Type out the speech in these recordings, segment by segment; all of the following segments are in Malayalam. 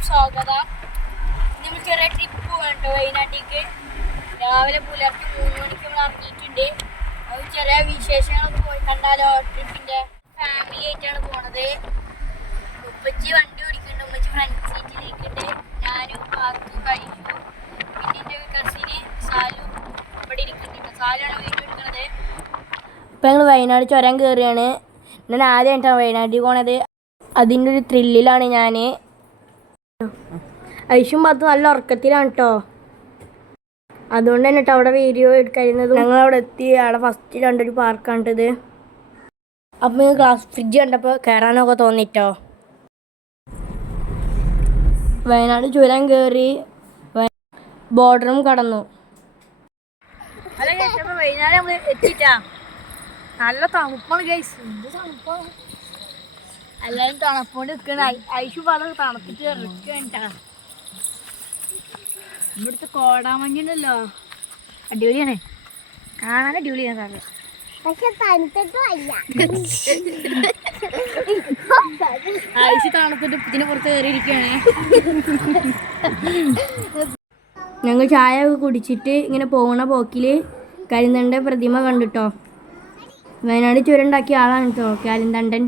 എല്ലാവർക്കും സ്വാഗതം. നമ്മൾ ചെറിയ ട്രിപ്പ് പോകണ്ടോ വയനാട്ടിലേക്ക്. രാവിലെ പുലർച്ചെ 3 മണിക്ക് നമ്മൾ ഇറങ്ങിയിട്ടുണ്ട്. അത് ചെറിയ വിശേഷങ്ങളൊക്കെ പോയി കണ്ടാലോ. ട്രിപ്പിന്റെ ഫാമിലി ആയിട്ടാണ് പോണത്. ഉപ്പച്ചി വണ്ടി ഓടിക്കുന്നുണ്ട്, ഉമ്മച്ചി ഫ്രണ്ട് സീറ്റിലിരിക്കുന്നുണ്ട്. ഞാനും പാത്തു കഴിച്ചു, പിന്നെ എൻ്റെ കസിന് സാലു ഇവിടെ ഇരിക്കുന്നുണ്ട്. സാലുവാണ് വീഡിയോ എടുക്കുന്നത്. ഇപ്പം ഞങ്ങൾ വയനാട് ചുരം കയറിയാണ്. ഞാൻ ആദ്യമായിട്ടാണ് വയനാട്ടിൽ പോണത്. അതിൻ്റെ ഒരു ത്രില്ലിലാണ് ഞാൻ. ഐഷും പത്ത് നല്ല ഉറക്കത്തിലാണ് കേട്ടോ. അതുകൊണ്ട് തന്നെ കേട്ടോ അവിടെ വീഡിയോ എടുക്കുന്നത്. ഞങ്ങളവിടെ എത്തി. അവിടെ ഫസ്റ്റ് കണ്ടൊരു പാർക്കാണിത്. അപ്പം ഗ്ലാസ് ഫ്രിഡ്ജ് കണ്ടപ്പോൾ കയറാനൊക്കെ തോന്നിട്ടോ. വയനാട് ചുരം കയറി ബോർഡറും കടന്നു. അല്ല കേട്ടപ്പോൾ വൈകുന്നേരം നമ്മൾ എത്തിയിട്ടാ. നല്ല തണുപ്പാണ് ഗൈസ്, എന്ത് തണുപ്പാണ്. എല്ലാവരും തണുപ്പോണ്ട് നിൽക്കണ. ഐഷു വളരെ തണുപ്പിച്ച് ഇറക്കണ്ടാ. ഇവിടുത്തെ കോടാമഞ്ഞുണ്ടല്ലോ, അടിപൊളിയാണ് കാണാൻ. അടിപൊളിയാണ് സാറ്. പക്ഷെ തണുത്തിട്ടും അല്ല. ഐഷു തണുത്തിട്ട് ഇതിന് പുറത്ത് കയറിയിരിക്കുകയാണ്. ഞങ്ങൾ ചായ ഒക്കെ കുടിച്ചിട്ട് ഇങ്ങനെ പോകുന്ന പോക്കിൽ കരിന്തണ്ട പ്രതിമ കണ്ടിട്ടോ. വയനാട് ചുരം ഉണ്ടാക്കിയ ആളാണ് കേട്ടോ കരിന്തണ്ടൻ.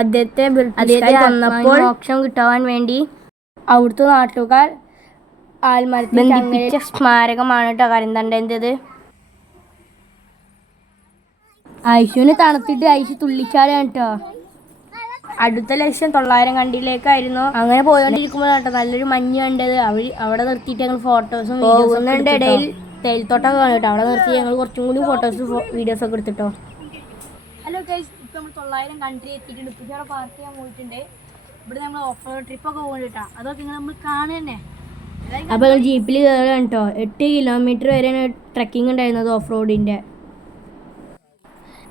അദ്ദേഹത്തെ വന്നപ്പോൾ മോക്ഷം കിട്ടാൻ വേണ്ടി അവിടുത്തെ നാട്ടുകാർ ആൽമരത്തിൽ ബന്ധിപ്പിച്ച സ്മാരകമാണ് കേട്ടോ കരിന്തണ്ടൻ്റെത്. ഐശുവിന് തണുത്തിട്ട് ഐശു തുള്ളിച്ചാലാണ് കേട്ടോ. അടുത്ത ലക്ഷ്യം 900 കണ്ടിയിലേക്കായിരുന്നു. അങ്ങനെ പോയോണ്ടിരിക്കുമ്പോഴാണ് കേട്ടോ നല്ലൊരു മഞ്ഞ് കണ്ടത്. അവിടെ നിർത്തിയിട്ട് ഞങ്ങൾ ഫോട്ടോസും വീഡിയോസും ഇടയിൽ തേയിലത്തോട്ടൊക്കെ കാണും കേട്ടോ. അവിടെ നിർത്തി ഞങ്ങൾ കുറച്ചും കൂടി ഫോട്ടോസും വീഡിയോസൊക്കെ എടുത്തിട്ടോ. ഹലോ ഗൈസ്, ഇപ്പം നമ്മൾ 900 കൺട്രി എത്തിയിട്ടുണ്ട്. ഇപ്പം ഇവിടെ പാർക്ക് ചെയ്യാൻ പോയിട്ടുണ്ട്. ഇവിടെ നമ്മൾ ഓഫ് റോഡ് ട്രിപ്പൊക്കെ പോകുന്നുണ്ട് കേട്ടോ. അതൊക്കെ നമ്മൾ കാണുക തന്നെ. അപ്പോൾ ഞങ്ങൾ ജീപ്പിൽ കയറുകയാണ് കേട്ടോ. 8 കിലോമീറ്റർ വരെയാണ് ട്രക്കിംഗ് ഉണ്ടായിരുന്നത് ഓഫ് റോഡിൻ്റെ.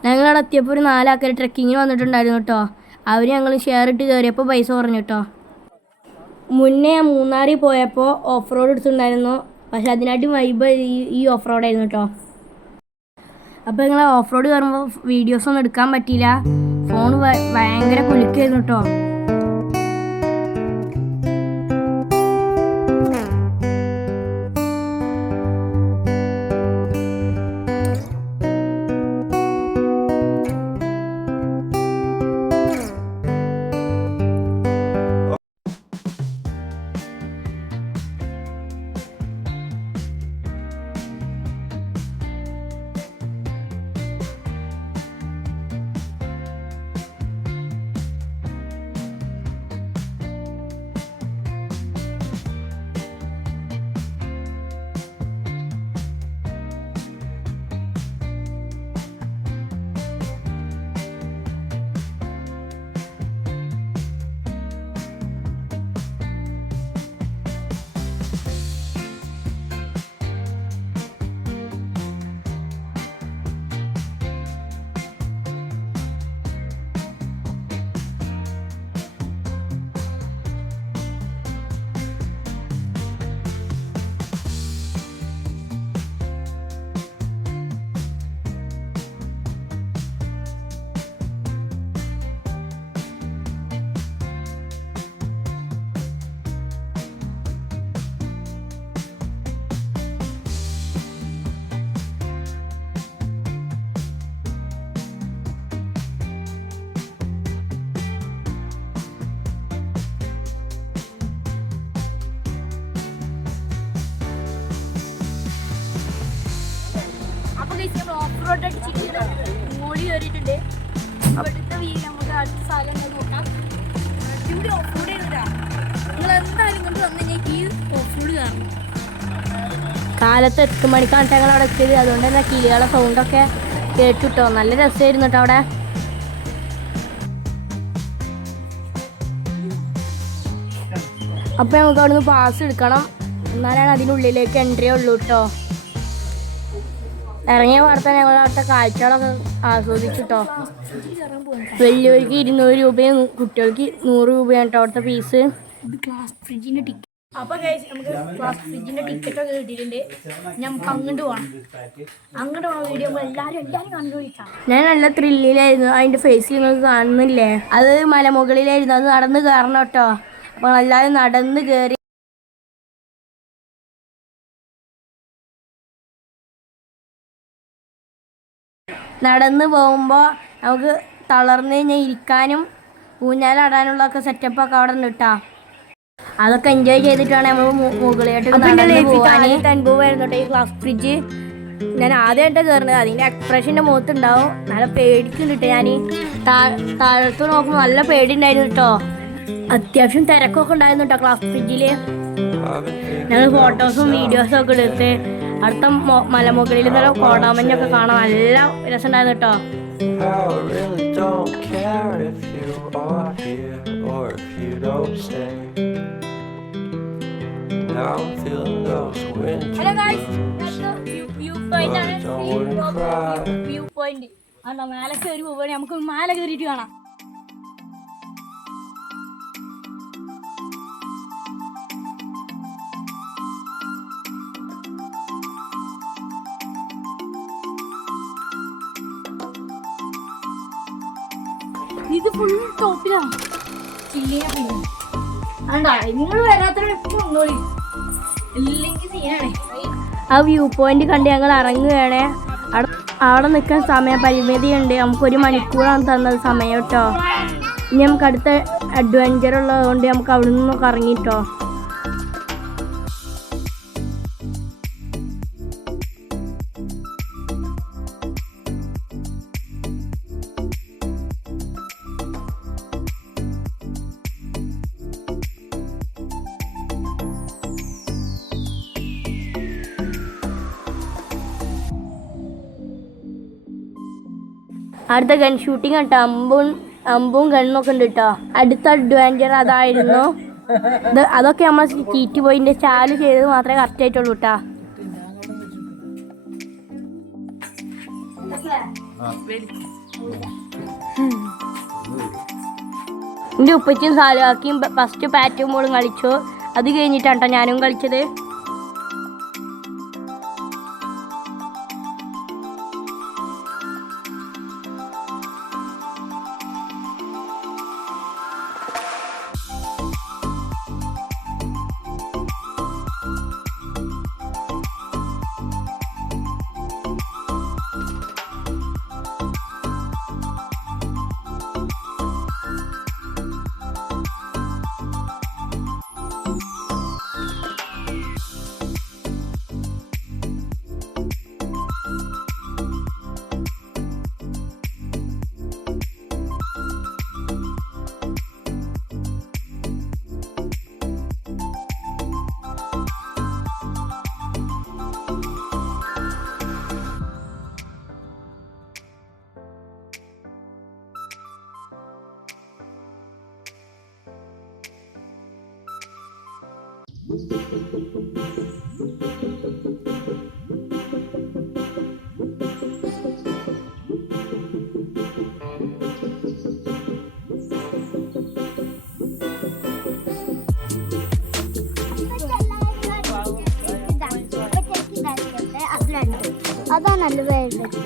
ഞങ്ങളവിടെ എത്തിയപ്പോൾ ഒരു 4 ആൾക്കാർ ട്രക്കിങ്ങിന് വന്നിട്ടുണ്ടായിരുന്നു കേട്ടോ. അവർ ഞങ്ങൾ ഷെയർ ഇട്ട് കയറിയപ്പോൾ പൈസ കുറഞ്ഞു കേട്ടോ. മുന്നേ മൂന്നാറിൽ പോയപ്പോൾ ഓഫ് റോഡ് എടുത്തിട്ടുണ്ടായിരുന്നു. പക്ഷെ അതിനായിട്ട് വൈബ് ഈ ഓഫ് റോഡായിരുന്നു കേട്ടോ. അപ്പോൾ ഞങ്ങൾ ഓഫ് റോഡ് കയറുമ്പോൾ വീഡിയോസൊന്നും എടുക്കാൻ പറ്റിയില്ല. ഫോൺ ഭയങ്കര കുലുക്കായിരുന്നു കേട്ടോ. ഓഫ് റോഡ് അടിച്ചിട്ട് മോളി കയറിയിട്ടുണ്ട്. അവിടുത്തെ വീട് നമുക്ക് അടുത്ത സ്ഥലം നോക്കാം. ഇവിടെ ഓഫ് റോഡ് ചെയ്തിട്ടാ. നിങ്ങൾ എന്തായാലും ഇങ്ങോട്ട് വന്നു കഴിഞ്ഞാൽ ഈ ഓഫ് റോഡ് കയറണം. കാലത്ത് 8 മണിക്കാണ് ഞങ്ങൾ അവിടെ എത്തിയത്. അതുകൊണ്ട് തന്നെ കിളികളെ സൗണ്ടൊക്കെ കേട്ടിട്ടോ. നല്ല രസമായിരുന്നു കേട്ടോ അവിടെ. അപ്പോൾ നമുക്ക് അവിടെ നിന്ന് പാസ് എടുക്കണം, എന്നാലാണ് അതിനുള്ളിലേക്ക് എൻട്രി ഉള്ളൂ കേട്ടോ. ഇറങ്ങിയ പാടത്തെ ഞങ്ങൾ അവിടുത്തെ കാഴ്ചകളൊക്കെ ആസ്വദിച്ചിട്ടോ. വലിയവർക്ക് 200 രൂപയും കുട്ടികൾക്ക് 100 രൂപയാണ് കേട്ടോ അവിടുത്തെ ഫീസ്. Glass ഫ്രിഡ്ജിൻ്റെ ticket. അപ്പോൾ നമുക്ക് ഗ്ലാസ് ഫ്രിഡ്ജിൻ്റെ ടിക്കറ്റൊക്കെ കിട്ടിയിട്ടുണ്ട്. നമുക്ക് അങ്ങോട്ട് പോകണം. അങ്ങോട്ട് പോകണ വീഡിയോ എല്ലാവരും കണ്ടുപിടിക്കാം. ഞാൻ നല്ല ത്രില്ലിലായിരുന്നു. അതിൻ്റെ ഫേസ് നിങ്ങൾക്ക് കാണുന്നില്ലേ? അത് മലമുകളിലായിരുന്നു. അത് നടന്ന് കയറണം കേട്ടോ. അപ്പോൾ എല്ലാവരും നടന്ന് കയറി നടന്ന് പോകുമ്പോൾ നമുക്ക് തളർന്ന് കഴിഞ്ഞാൽ ഇരിക്കാനും ഊഞ്ഞാലാടാനുള്ളതൊക്കെ സെറ്റപ്പൊക്കെ അവിടെ ഉണ്ട് കേട്ടോ. അതൊക്കെ എൻജോയ് ചെയ്തിട്ടാണ് നമ്മൾ മുകളിലോട്ട് അനുഭവമായിരുന്നു കേട്ടോ ഈ ഗ്ലാസ് ഫ്രിഡ്ജ്. ഞാൻ ആദ്യമായിട്ട് കയറുന്നത്, അതിൻ്റെ എക്സ്പ്രഷൻ്റെ മുഖത്തുണ്ടാവും. നല്ല പേടിക്കുന്നുണ്ട്. ഞാൻ താഴത്ത് നോക്കുമ്പോൾ നല്ല പേടി ഉണ്ടായിരുന്നു കേട്ടോ. അത്യാവശ്യം തിരക്കൊക്കെ ഉണ്ടായിരുന്നു കേട്ടോ ഗ്ലാസ് ഫ്രിഡ്ജിൽ. ഞങ്ങൾ ഫോട്ടോസും വീഡിയോസും ഒക്കെ എടുത്ത് അടുത്ത മലമുകളിൽ നല്ല കോടാമഞ്ഞൊക്കെ കാണാൻ നല്ല രസമുണ്ടായിരുന്നു കേട്ടോ. ഹലോ ഗൈസ്, വ്യൂ പോയിന്റ് ആണ്. വ്യൂ പോയിന്റ് ആണോ? മേലെ കയറി പോവുകയാണെങ്കിൽ നമുക്ക് മേലെ കയറിയിട്ട് കാണാം. ഇത് ഫുൾ ടോപ്പിലാണ്. നിങ്ങൾ വരാത്തവരൊക്കെ ആ വ്യൂ പോയിന്റ് കണ്ട് ഞങ്ങൾ ഇറങ്ങുകയാണ്. അവിടെ നിൽക്കാൻ സമയ പരിമിതിയുണ്ട്. നമുക്ക് 1 മണിക്കൂറാണ് തന്നത് സമയം കേട്ടോ. ഇനി നമുക്ക് അടുത്ത അഡ്വഞ്ചർ ഉള്ളതുകൊണ്ട് നമുക്ക് അവിടെ നിന്നൊക്കെ ഇറങ്ങിട്ടോ. അടുത്ത ഗൺ ഷൂട്ടിങ് കേട്ടോ. അമ്പും ഗണ്ണൊക്കെ ഉണ്ട് കേട്ടോ. അടുത്ത അഡ്വഞ്ചർ അതായിരുന്നു. അതൊക്കെ നമ്മൾ ചീറ്റ് പോയിന്റ് ചാല് ചെയ്തത് മാത്രമേ കറക്റ്റ് ആയിട്ടുള്ളൂ കേട്ടോ. എൻ്റെ ഉപ്പച്ചും സാലുവാക്കിയും ഫസ്റ്റ് പാറ്റും ബോളും കളിച്ചു. അത് കഴിഞ്ഞിട്ടാണ് കേട്ടോ ഞാനും കളിച്ചത്. അതാ നല്ല വേണ്ടത്.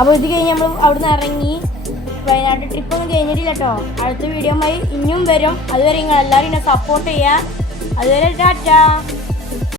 അപ്പോൾ ഇത് കഴിഞ്ഞ് നമ്മൾ അവിടുന്ന് ഇറങ്ങി. വയനാട് ട്രിപ്പൊന്നും കഴിഞ്ഞിട്ടില്ല കേട്ടോ. അടുത്ത വീഡിയോയുമായി ഇനിയും വരും. അതുവരെ നിങ്ങൾ എല്ലാവരും എന്നെ സപ്പോർട്ട് ചെയ്യുക. അതുവരെ ടാറ്റാ.